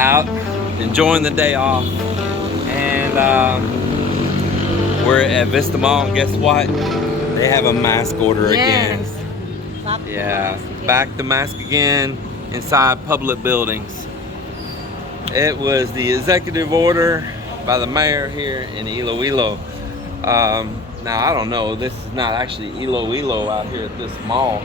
out enjoying the day off, and we're at Vista Mall, and guess what? They have a mask order again. Yeah, back to mask again inside public buildings. It was the executive order by the mayor here in Iloilo. Now I don't know, this is not actually Iloilo out here at this mall,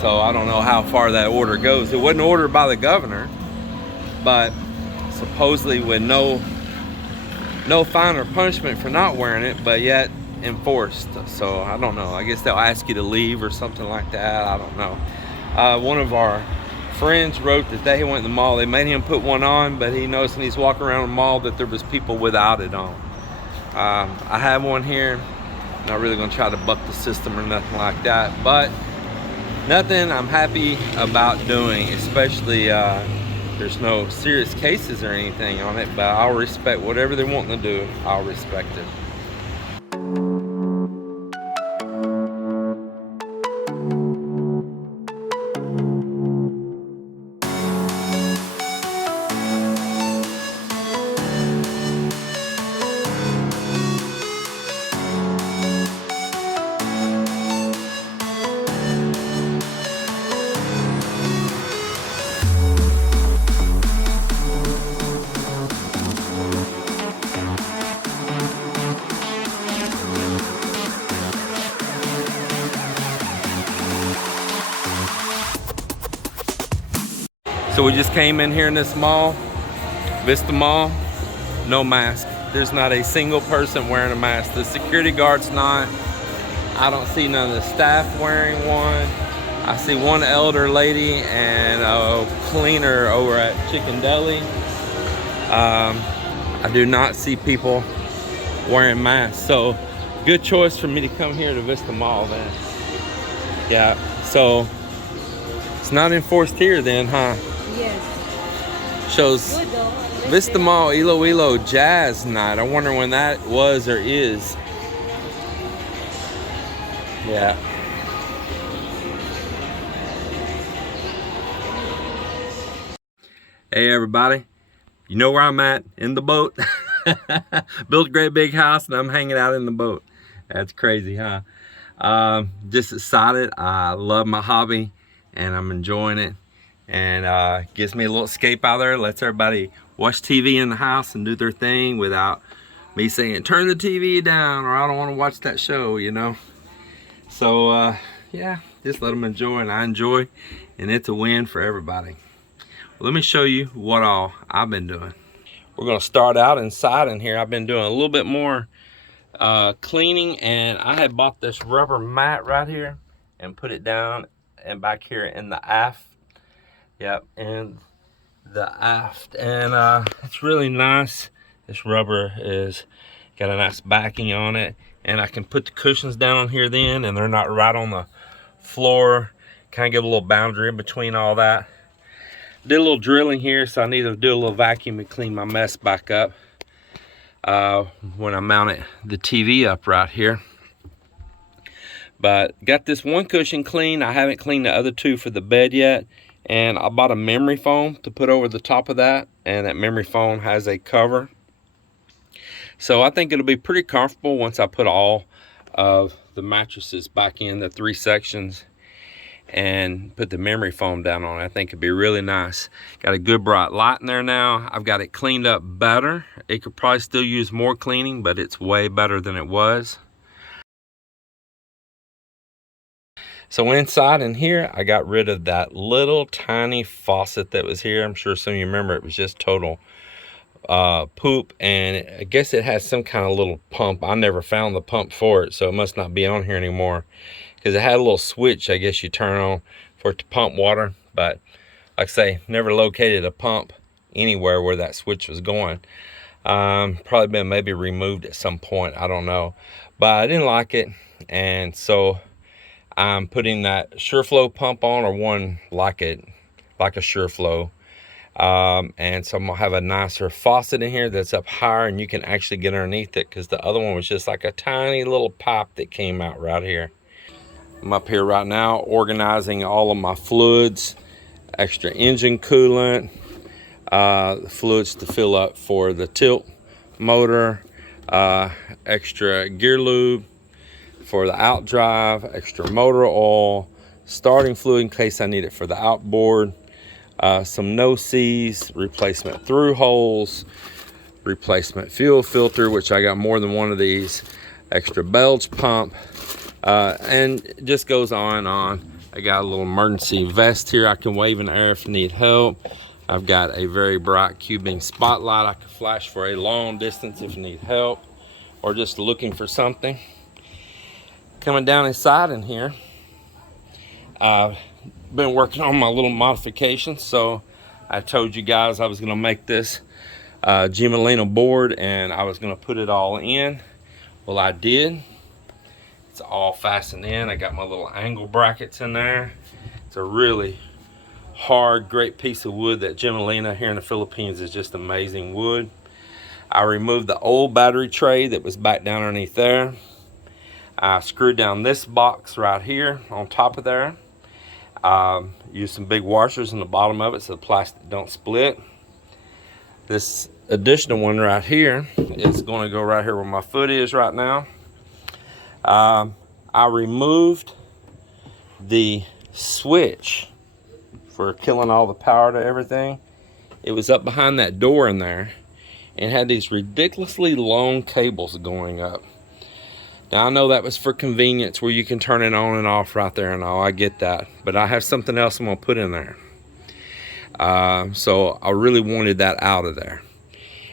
so I don't know how far that order goes. It wasn't ordered by the governor, but supposedly with no fine or punishment for not wearing it, but yet enforced. So I don't know, I guess they'll ask you to leave or something like that. I don't know. One of our friends wrote that they went to the mall, they made him put one on, but he noticed when he's walking around the mall that there was people without it on. I have one here. Not really gonna try to buck the system or nothing like that, but nothing I'm happy about doing, especially there's no serious cases or anything on it, but I'll respect whatever they're wanting to do. I'll respect it. So we just came in here in this mall, Vista Mall, no mask. There's not a single person wearing a mask. The security guard's not. I don't see none of the staff wearing one. I see one elder lady and a cleaner over at Chicken Deli. I do not see people wearing masks. So good choice for me to come here to Vista Mall then. Yeah, so it's not enforced here then, huh? Yes. Shows Vista Mall Iloilo Jazz Night. I wonder when that was or is. Yeah. Hey everybody, you know where I'm at? In the boat. Built a great big house and I'm hanging out in the boat. That's crazy, huh? Just excited. I love my hobby and I'm enjoying it. And gives me a little escape out there, lets everybody watch TV in the house and do their thing without me saying, turn the TV down, or I don't want to watch that show, you know? So yeah, just let them enjoy, and I enjoy, and it's a win for everybody. Well, let me show you what all I've been doing. We're gonna start out inside in here. I've been doing a little bit more cleaning, and I had bought this rubber mat right here and put it down and back here in the aft. Yep, and the aft, and it's really nice. This rubber is got a nice backing on it, and I can put the cushions down on here then, and they're not right on the floor. Kind of give a little boundary in between all that. Did a little drilling here, so I need to do a little vacuum and clean my mess back up when I mounted the TV up right here. But got this one cushion clean. I haven't cleaned the other two for the bed yet. And I bought a memory foam to put over the top of that, and that memory foam has a cover. So I think it'll be pretty comfortable once I put all of the mattresses back in the 3 sections and put the memory foam down on it. I think it'd be really nice. Got a good bright light in there now. I've got it cleaned up better. It could probably still use more cleaning, but it's way better than it was. So inside in here, I got rid of that little tiny faucet that was here. I'm sure some of you remember it was just total poop, and I guess it has some kind of little pump. I never found the pump for it, so it must not be on here anymore, because it had a little switch I guess you turn on for it to pump water, but like I say, never located a pump anywhere where that switch was going. Probably been maybe removed at some point, I don't know, but I didn't like it, and so I'm putting that SureFlow pump on, or one like it, like a SureFlow. And so I'm gonna have a nicer faucet in here that's up higher, and you can actually get underneath it, because the other one was just like a tiny little pipe that came out right here. I'm up here right now organizing all of my fluids, extra engine coolant, the fluids to fill up for the tilt motor, extra gear lube for the out drive, extra motor oil, starting fluid in case I need it for the outboard, some no-sees, replacement through holes, replacement fuel filter, which I got more than one of these, extra bilge pump, and it just goes on and on. I got a little emergency vest here I can wave in the air if you need help. I've got a very bright cubing spotlight I can flash for a long distance if you need help or just looking for something. Coming down inside in here, I've been working on my little modifications. So I told you guys I was going to make this Melinda board and I was going to put it all in. Well, I did. It's all fastened in. I got my little angle brackets in there. It's a really hard, great piece of wood. That Melinda here in the Philippines is just amazing wood. I removed the old battery tray that was back down underneath there. I screwed down this box right here on top of there. Used some big washers in the bottom of it so the plastic don't split. This additional one right here is going to go right here where my foot is right now. I removed the switch for killing all the power to everything. It was up behind that door in there and had these ridiculously long cables going up. Now I know that was for convenience where you can turn it on and off right there and all. I get that, but I have something else I'm gonna put in there. So I really wanted that out of there,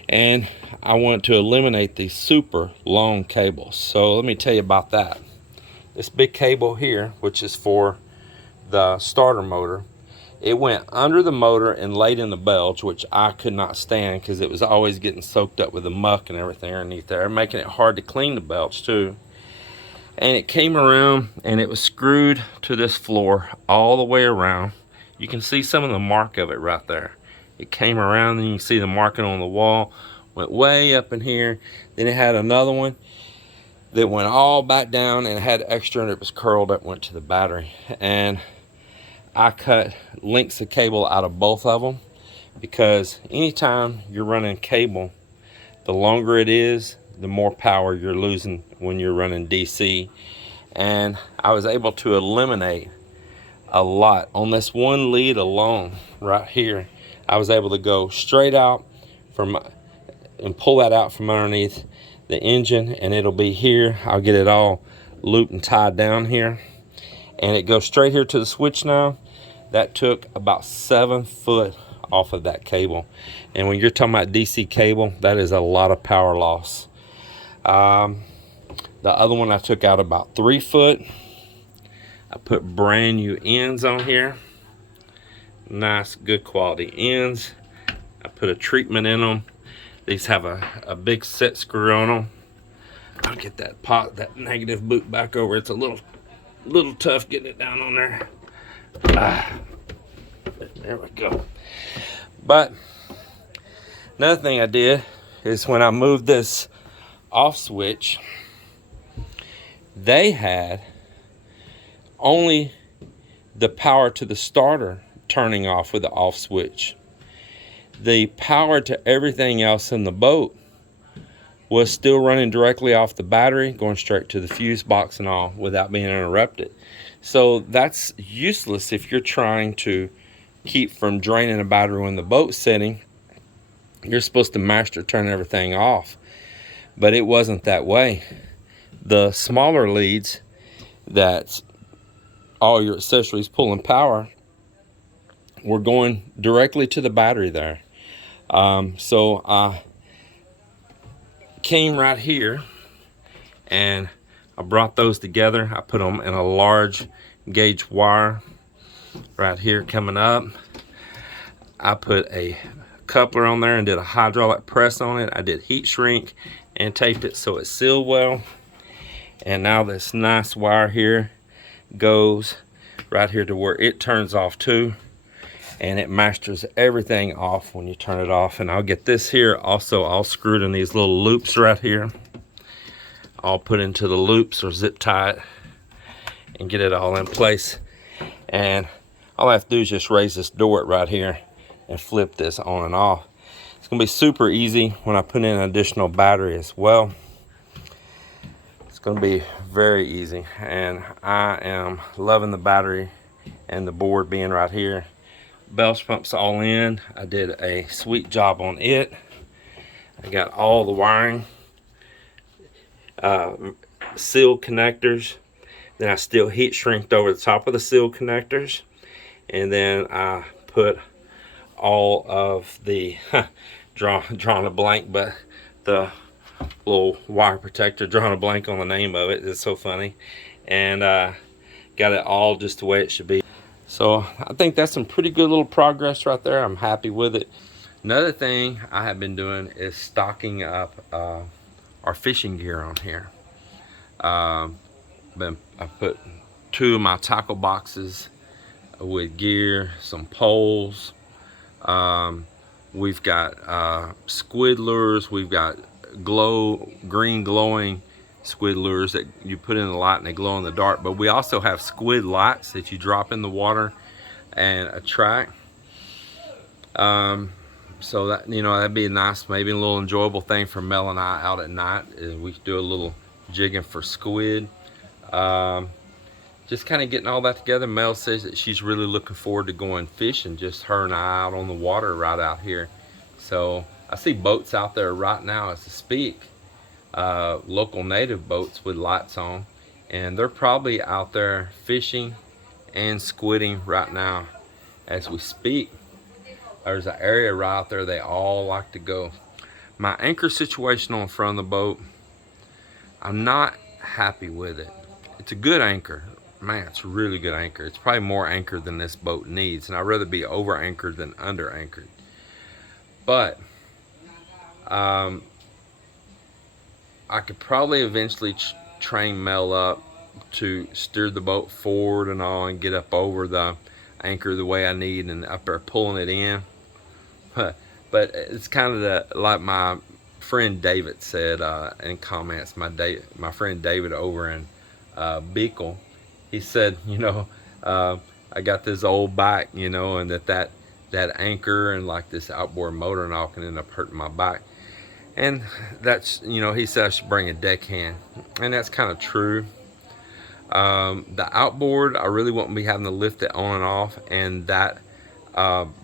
and I wanted to eliminate these super long cables. So let me tell you about that. This big cable here, which is for the starter motor, it went under the motor and laid in the belch, which I could not stand because it was always getting soaked up with the muck and everything underneath there, making it hard to clean the belch too. And it came around and it was screwed to this floor all the way around. You can see some of the mark of it right there. It came around and you can see the marking on the wall, went way up in here. Then it had another one that went all back down and it had extra and it was curled up, went to the battery. And I cut lengths of cable out of both of them because anytime you're running cable, the longer it is, the more power you're losing when you're running DC. And I was able to eliminate a lot on this one lead alone right here. I was able to go straight out from and pull that out from underneath the engine, and it'll be here. I'll get it all looped and tied down here, and it goes straight here to the switch now. That took about 7 foot off of that cable, and when you're talking about DC cable, that is a lot of power loss. The other one I took out about 3 foot. I put brand new ends on here, nice good quality ends. I put a treatment in them. These have a big set screw on them. I'll get that negative boot back over. It's a little tough getting it down on there. There we go. But another thing I did is when I moved this off switch, they had only the power to the starter turning off with the off switch. The power to everything else in the boat was still running directly off the battery, going straight to the fuse box and all without being interrupted. So that's useless if you're trying to keep from draining a battery when the boat's setting. You're supposed to master turn everything off, but it wasn't that way. The smaller leads, that's all your accessories pulling power, were going directly to the battery there. So I came right here and I brought those together. I put them in a large gauge wire right here coming up. I put a coupler on there and did a hydraulic press on it. I did heat shrink and taped it so it sealed well. And now this nice wire here goes right here to where it turns off too, and it masters everything off when you turn it off. And I'll get this here also all screwed in these little loops right here. I'll put into the loops or zip tie it and get it all in place. And all I have to do is just raise this door right here and flip this on and off. It's gonna be super easy when I put in an additional battery as well. It's gonna be very easy, and I am loving the battery and the board being right here. Belch pumps all in. I did a sweet job on it. I got all the wiring, seal connectors. Then I still heat shrinked over the top of the seal connectors, and then I put all of the drawn a blank, but the little wire protector, drawing a blank on the name of it. It's so funny, and got it all just the way it should be. So I think that's some pretty good little progress right there. I'm happy with it. Another thing I have been doing is stocking up our fishing gear on here. I put 2 of my tackle boxes with gear, some poles. We've got squid lures. We've got green glowing squid lures that you put in the light and they glow in the dark. But we also have squid lights that you drop in the water and attract. So that, you know, that'd be a nice, maybe a little enjoyable thing for Mel and I out at night. We could do a little jigging for squid. Just kind of getting all that together. Mel says that she's really looking forward to going fishing, just her and I out on the water right out here. So I see boats out there right now as I speak, local native boats with lights on, and they're probably out there fishing and squidding right now as we speak. There's an area right out there they all like to go. My anchor situation on the front of the boat, I'm not happy with it. It's a good anchor. Man, it's a really good anchor. It's probably more anchor than this boat needs, and I'd rather be over anchored than under anchored. But I could probably eventually train Mel up to steer the boat forward and all, and get up over the anchor the way I need and up there pulling it in. But it's kind of like my friend David said in comments. My friend David over in Beagle, he said, you know, I got this old bike, you know, and that anchor and like this outboard motor and all can end up hurting my bike. And that's, you know, he said I should bring a deckhand, and that's kind of true. The outboard, I really won't be having to lift it on and off, and that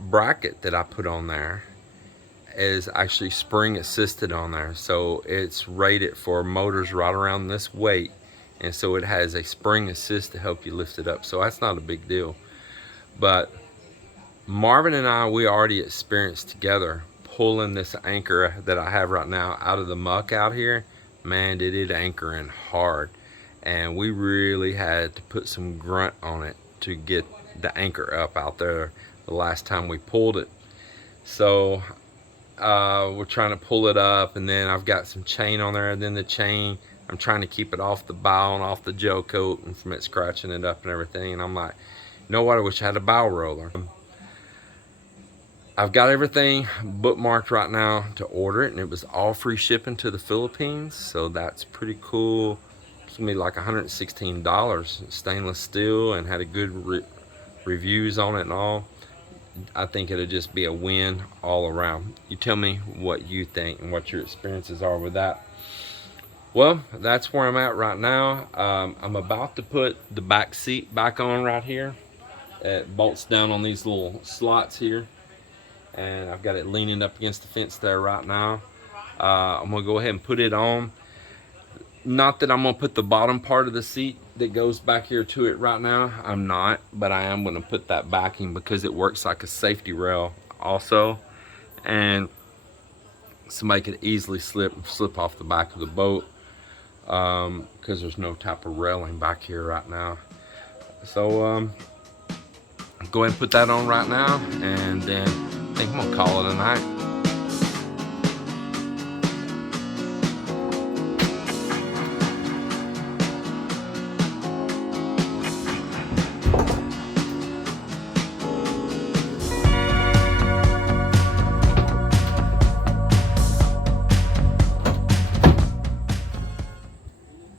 bracket that I put on there is actually spring assisted on there, so it's rated for motors right around this weight, and so it has a spring assist to help you lift it up, so that's not a big deal. But Marvin and I, we already experienced together pulling this anchor that I have right now out of the muck out here. Man, did it anchor in hard, and we really had to put some grunt on it to get the anchor up out there the last time we pulled it. So we're trying to pull it up, and then I've got some chain on there, and then the chain, I'm trying to keep it off the bow and off the gel coat and from it scratching it up and everything. And I'm like, you know what, I wish I had a bow roller. I've got everything bookmarked right now to order it, and it was all free shipping to the Philippines, so that's pretty cool. It's gonna be like $116, stainless steel, and had a good reviews on it and all. I think it'll just be a win all around. You tell me what you think and what your experiences are with that. Well, that's where I'm at right now. I'm about to put the back seat back on right here. It bolts down on these little slots here, and I've got it leaning up against the fence there right now. I'm gonna go ahead and put it on. Not that I'm gonna put the bottom part of the seat that goes back here to it right now. I'm not, but I am gonna put that backing because it works like a safety rail also, and somebody could easily slip off the back of the boat because there's no type of railing back here right now. So go ahead and put that on right now, and then I think I'm gonna call it a night.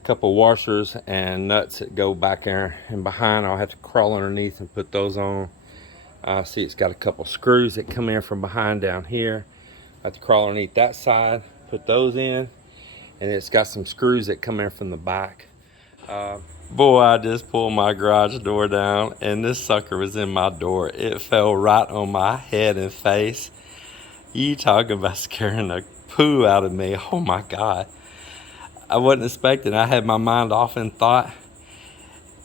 Couple washers and nuts that go back there and behind. I'll have to crawl underneath and put those on. See, it's got a couple screws that come in from behind down here. I have to crawl underneath that side, put those in, and it's got some screws that come in from the back. Boy, I just pulled my garage door down, and this sucker was in my door. It fell right on my head and face. You talking about scaring the poo out of me. Oh my God. I wasn't expecting. I had my mind off in thought.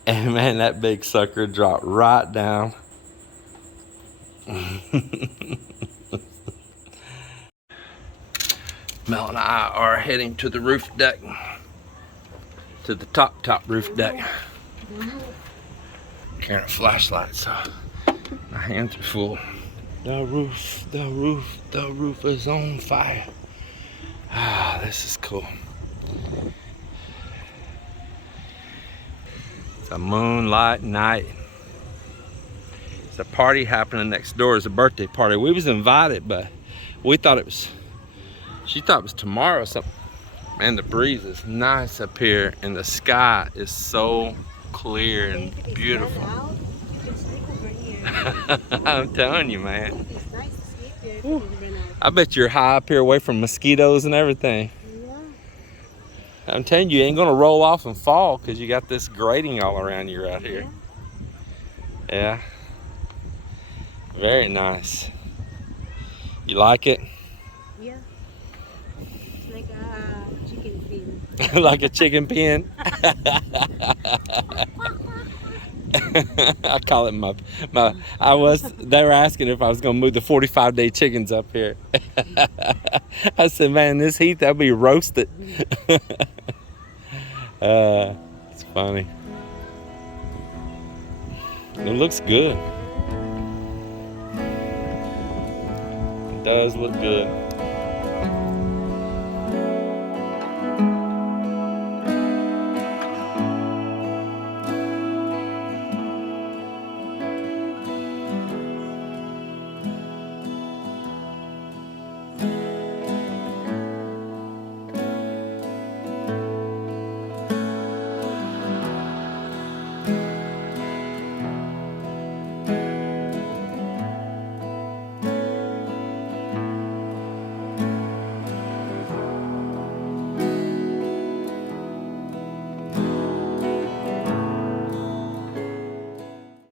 And man, that big sucker dropped right down. Mel and I are heading to the roof deck. To the top roof deck. Carrying a flashlight, so my hands are full. The roof is on fire. Ah, this is cool. It's a moonlight night. It's a party happening next door. It's a birthday party. We was invited, but we thought it was, she thought it was tomorrow or something. Man, the breeze is nice up here, and the sky is so clear and beautiful. I'm telling you, man. I bet you're high up here away from mosquitoes and everything. I'm telling you, you ain't gonna roll off and fall because you got this grating all around you right here. Yeah. Very nice. You like it? Yeah. It's like a chicken pen. Like a chicken pen? I call it they were asking if I was gonna move the 45-day chickens up here. I said, man, this heat, they'll be roasted. It's funny. It looks good. It does look good.